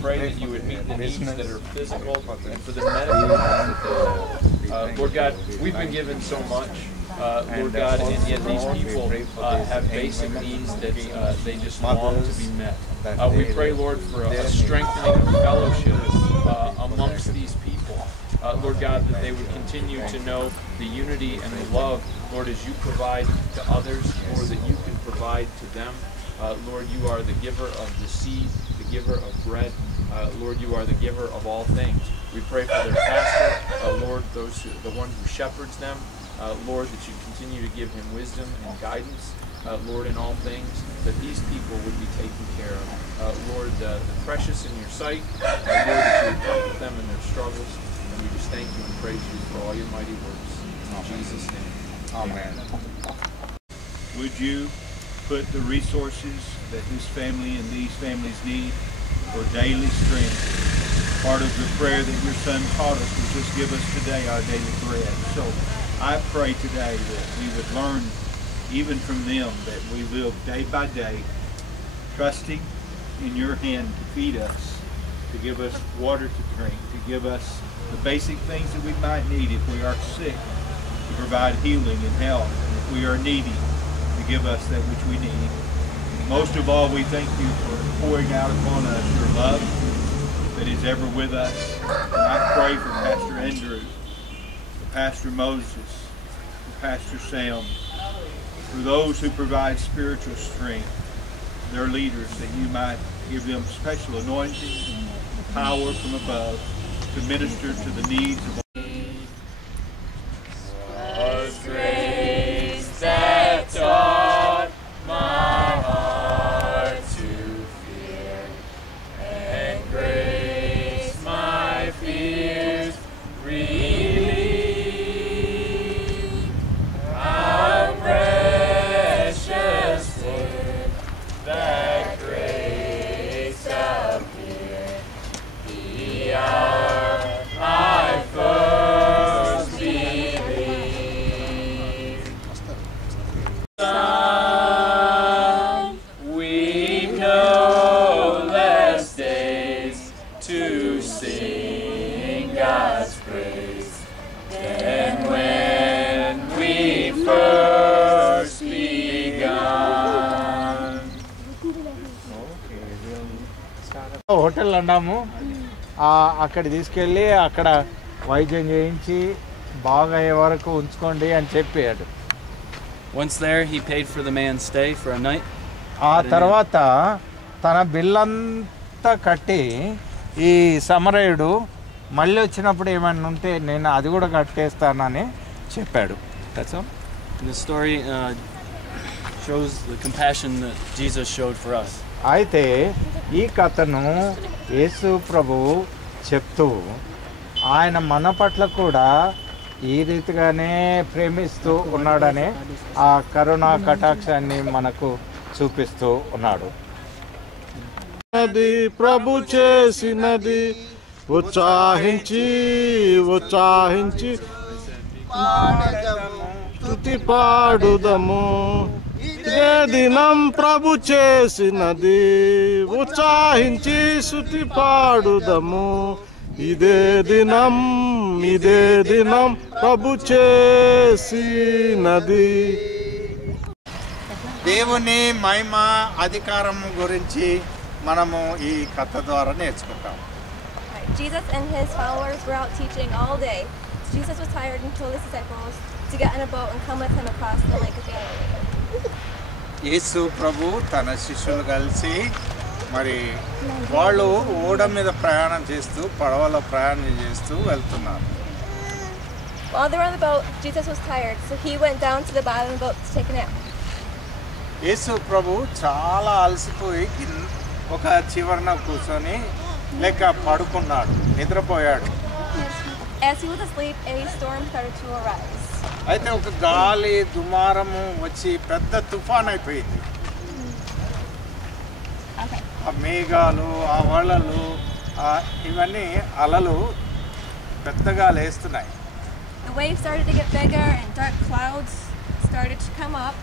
Pray that you would meet the needs that are physical and for the medical needs. Lord God, we've been given so much, Lord God, and yet these people have basic needs that they just long to be met. We pray, Lord, for a strengthening of fellowship amongst these people. Lord God, that they would continue to know the unity and the love, Lord, as you provide to others, or that you can provide to them. Lord, you are the giver of the seed, the giver of bread. Lord, you are the giver of all things. We pray for their pastor, Lord, the one who shepherds them. Lord, that you continue to give him wisdom and guidance, Lord, in all things, that these people would be taken care of. Lord, the precious in your sight, Lord, that you would comfort them in their struggles. And we just thank you and praise you for all your mighty works. In Jesus' name. Amen. Would you put the resources that this family and these families need for daily strength? Part of the prayer that your son taught us was just give us today our daily bread. So I pray today that we would learn even from them that we live day by day trusting in your hand to feed us, to give us water to drink, to give us the basic things that we might need if we are sick, to provide healing and health, and if we are needy, to give us that which we need. Most of all, we thank you for pouring out upon us your love that is ever with us. And I pray for Pastor Andrew, for Pastor Moses, for Pastor Sam, for those who provide spiritual strength, their leaders, that you might give them special anointing, power from above to minister to the needs of all. Was grace that taught my heart to fear, and grace my fears relieved. How precious did that grace appear, the hour I first believed. We've no less days to sing God's praise than when we first begun. Hotel అన్నాము, అక్కడ తీసుకెళ్ళి అక్కడ వైద్యం చేయించి బాగా అయ్యే వరకు ఉంచుకోండి అని చెప్పాడు. Once there, he paid for the man's stay for a night. ఆ తర్వాత తన బిల్లంతా కట్టి ఈ సమరయుడు మళ్ళీ వచ్చినప్పుడు ఏమైనా ఉంటే నేను అది కూడా కట్టేస్తానని చెప్పాడు. That's all. And the story shows the compassion that Jesus showed for us. అయితే ఈ కథను యేసు ప్రభు చెప్తూ ఆయన మన పట్ల కూడా ఈ రీతిగానే ప్రేమిస్తూ ఉన్నాడనే ఆ కరుణా కటాక్షాన్ని మనకు చూపిస్తూ ఉన్నాడు. ప్రభు చేసినది ఉత్సాహించి ఉత్సాహించి స్తుతి పాడుదము. ఇదే దినం ప్రభు చేసినది ఉత్సాహించి స్తుతి పాడుదము. ఇదే దినం ప్రభు చేసినది. దేవుని మహిమ అధికారం గురించి మనము ఈ కథ ద్వారా నేర్చుకుంటాం. Jesus and his followers were out teaching all day. Jesus was tired and told his disciples to get in a boat and come with him across the lake of Galilee. యేసు ప్రభు తన శిష్యులు కలిసి మరి వాళ్ళు ఓడ మీద ప్రయాణం చేస్తూ పడవలో ప్రయాణం చేస్తూ వెళ్తున్నారు. While they were on the boat, Jesus was tired, so he went down to the bottom of the boat to take a nap. యేసు ప్రభు చాలా అలసిపోయి ఒక చివరన కూర్చొని లేక పడుకున్నాడు, నిద్రపోయాడు. As he was asleep, a storm started to arise. అయితే ఒక గాలి దుమారము వచ్చి పెద్ద తుఫాన్ అయిపోయింది. ఆ మేఘాలు, ఆ వలలు, ఇవన్నీ అలలు పెద్దగా లేస్తున్నాయి. The waves started to get bigger and dark clouds started to come up.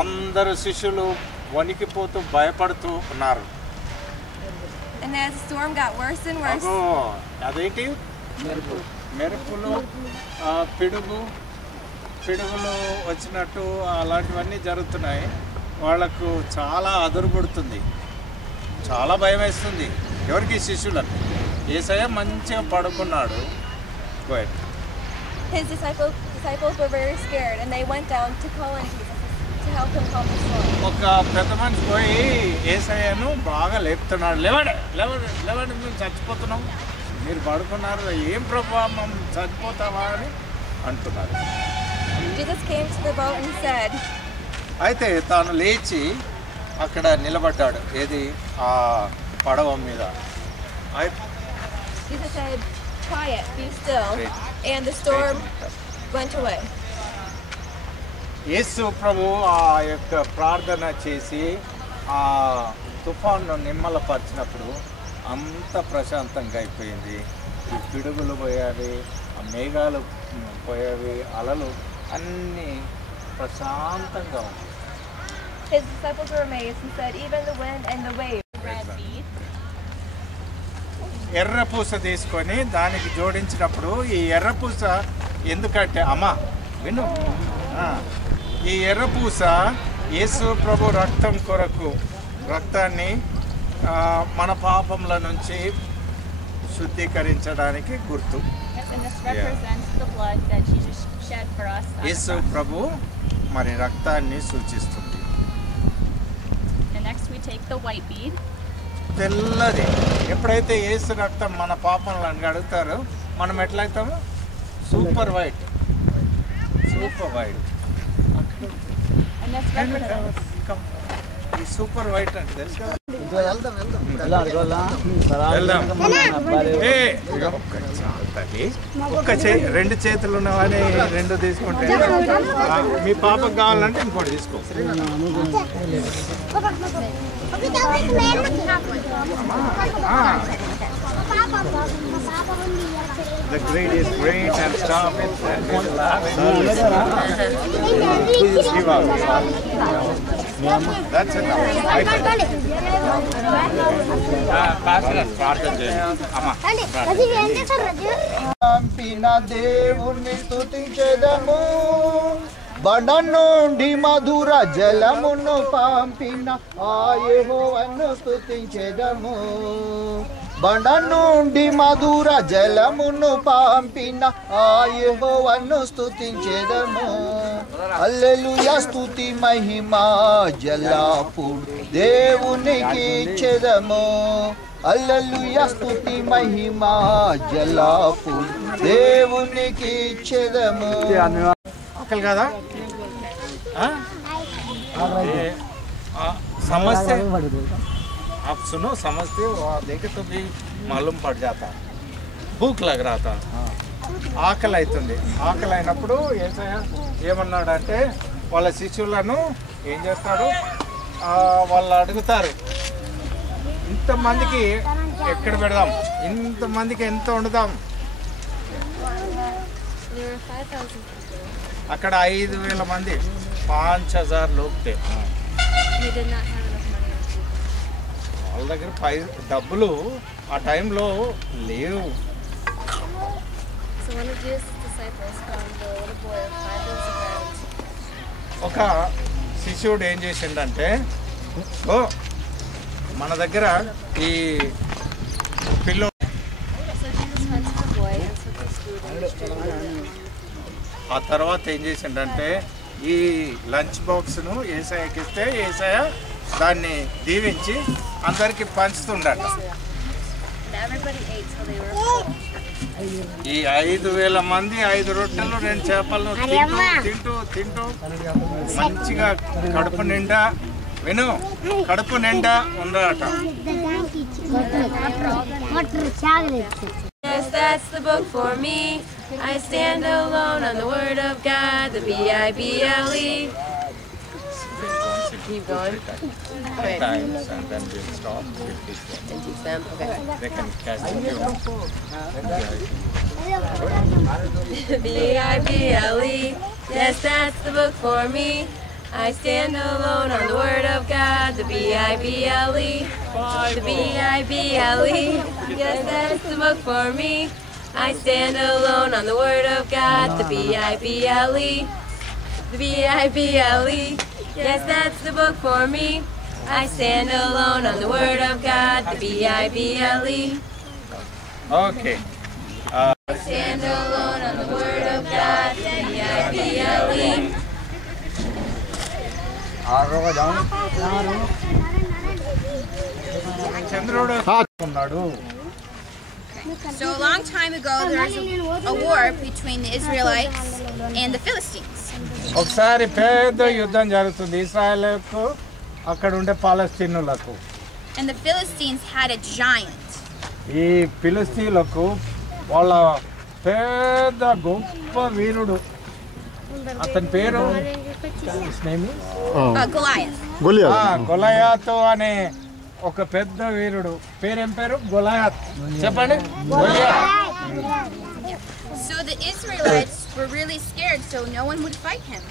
అందరు శిష్యులు వణికిపోతూ భయపడుతూ ఉన్నారు. And as the storm got worse and worse, అదేంటి మెరుపులు, పిడుగులు వచ్చినట్టు అలాంటివన్నీ జరుగుతున్నాయి. వాళ్ళకు చాలా అదురుపడుతుంది, చాలా భయం వేస్తుంది. ఎవరికి? శిష్యులకు. యేసయ్య మంచిగా పడుకున్నాడు. his disciples were very scared and they went down to call on Jesus to help him calm the storm. ఒక పెద్ద మనిషి పోయి యేసయ్యను బాగా లేపుతున్నాడు. లేవండి మేము చచ్చిపోతున్నాం, మీరు పడుకున్నారు, ఏం ప్రభువా మేము చచ్చిపోతావా అని అంటున్నారు. Jesus came to the boat and said, అయితే తాను లేచి అక్కడ నిలబడ్డాడు. ఏది? ఆ పడవ మీద. Jesus said, quiet, be still, and the storm went away. యేసు ప్రభు ఆ యొక్క ప్రార్థన చేసి ఆ తుఫాన్ను నిమ్మలపరిచినప్పుడు అంత ప్రశాంతంగా అయిపోయింది. ఈ పిడుగులు పోయావి, ఆ మేఘాలు పోయావి, అలలు అన్నీ ప్రశాంతంగా ఉంది. His disciples were amazed and said, even the wind and the waves. ఎర్రపూస తీసుకొని దానికి జోడించినప్పుడు ఈ ఎర్రపూస ఎందుకంటే అమ్మా విను, ఈ ఎర్రపూస యేసు ప్రభు రక్తం కొరకు, రక్తాన్ని మన పాపముల నుంచి శుద్ధీకరించడానికి గుర్తు. యేసు ప్రభు మరి రక్తాన్ని సూచిస్తుంది. తెల్లది. ఎప్పుడైతే యేసు రక్తం మన పాపములను అడుగుతారో మనం ఎట్లయితాము? Super white. ఈ సూపర్ వైట్ అంటే తెలుసు కదా. రెండు చేతులు ఉన్నవని రెండు తీసుకుంటే, మీ పాపకు కావాలంటే ఇంకోటి తీసుకో. The grade is great and stop it and we'll have it. That's enough. పంపిన దేవుణ్ణి స్తుతించెదము, బండ నుండి మధుర జలమును పంపిన ఆ యెహోవాను స్తుతించెదము. బండ నుండి మధుర జలమును పంపిన ఆ యెహోవాను స్తుతించెదము. హల్లెలూయా, స్తుతి మహిమా జలాపుడు దేవునికి ఇచ్చెదము. హల్లెలూయా, స్తుతి మహిమా జలాపుడు దేవునికి ఇచ్చెదము. ఆకలి కదా? समझते आप सुनो, समझते हो? देखे तो भी मालूम पड़ जाता. भूख लग रहा था, ఆకలి అవుతుంది. ఆకలి అయినప్పుడు ఏమన్నాడంటే వాళ్ళ శిష్యులను ఏం చేస్తాడు, వాళ్ళు అడుగుతారు, ఇంతమందికి ఎక్కడ పెడదాం, ఇంతమందికి ఎంత వండుదాం? అక్కడ 5,000 మంది, 5,000 लोग थे. వాళ్ళ దగ్గర డబ్బులు ఆ టైంలో లేవు. ఒక శిష్యుడు ఏం చేసిండంటే, ఓ మన దగ్గర ఈ పిల్ల ఆ తర్వాత ఏం చేసిండంటే ఈ లంచ్ బాక్స్ను యేసయ్యకి ఇస్తే యేసయ్య దాన్ని దీవించి అందరికి పంచుతుండట. ఈ 5,000 మంది 5 రొట్టెలు 2 చేపలను తింటూ మంచిగా కడుపు నిండా విను, కడుపు నిండా ఉండట. Yes, that's the book for me. I stand alone on the word of God, the Bible. Keep going. Okay. Times and then we'll stop. We'll teach them. And teach them. Okay. They can catch you. Bible. Yes, that's the book for me. I stand alone on the word of God, the Bible. The Bible. Yes, that's the book for me. I stand alone on the word of God, the Bible. The Bible. Yes, that's the book for me. I stand alone on the word of God, the Bible. Okay. I stand alone on the word of God, the Bible. చంద్రుడు ఉన్నాడు. So a long time ago, there was a war between the Israelites and the Philistines. ఒకసారి పెద్ద యుద్ధం జరుగుతుంది ఇశ్రాయేలుకు అక్కడ ఉండే పాలస్తీనులకు. And the Philistines had a giant. ఈ ఫిలిస్తీన్లకు వాళ్ళ పెద్ద గొప్ప వీరుడు, అతని పేరు Goliath. గొలయాతు అనే ఒక పెద్ద వీరుడు. పేరేం పేరు? గొలయాత్. చెప్పండి. So the Israelites were really scared, so no one would fight him.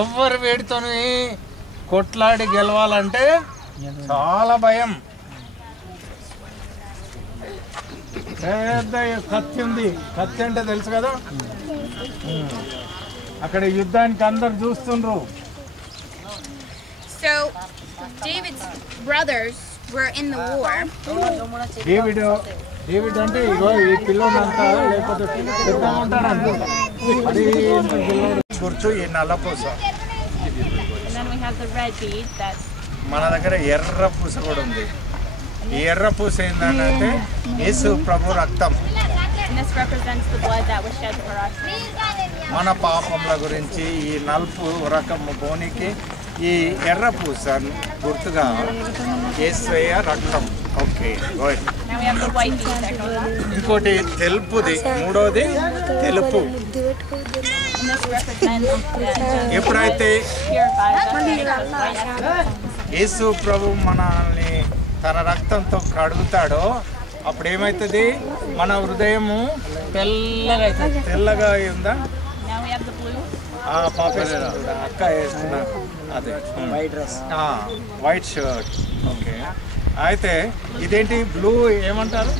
ఎవరు వీడితోని కొట్లాడి గెలవాలంటే చాలా భయం. పెద్ద కత్తి ఉంది. కత్తి అంటే తెలుసు కదా, అక్కడ యుద్ధానికి అందరు చూస్తుండ్రు. So David's brothers were in the war. David అంటే ఇగో ఈ పిల్లోడంతా లేకపోతే పెద్దగా ఉంటాడు అనుకుంటా. అది గుర్తు ఈ నల్లపూస. మన దగ్గర ఎర్ర పూస కూడా ఉంది. ఈ ఎర్ర పూస ఏంటంటే యేసు ప్రభు రక్తం. మన పాపముల గురించి ఈ నలుపు రకము బోనికి ఈ ఎర్ర పూస గుర్తుగా యేసయ్య రక్తం. ఓకే, ఇంకోటి తెలుపుది, మూడోది తెలుపు. ఎప్పుడైతే యేసు ప్రభు మనల్ని తన రక్తంతో కడుగుతాడో అప్పుడు ఏమవుతుంది? మన హృదయము తెల్లగా అవుతుంది. తెల్లగా ఉందా? పాప అక్క వేస్తున్నా అదే వైట్ షర్ట్. ఓకే, అయితే ఇదేంటి బ్లూ ఏమంటారు?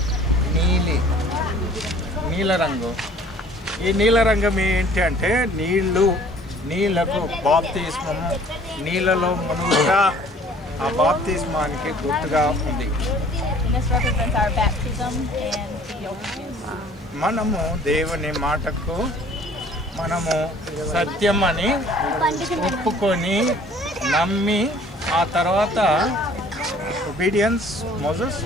నీల రంగు. ఈ నీల రంగం ఏంటి అంటే నీళ్లకు బాప్తిస్మము, నీళ్ళలో మునుగుట ఆ బాప్తిస్మానికి గుర్తుగా ఉంది. మనము దేవుని మాటకు మనము సత్యం అని ఒప్పుకొని నమ్మి ఆ తర్వాత ఒబీడియన్స్ మోసెస్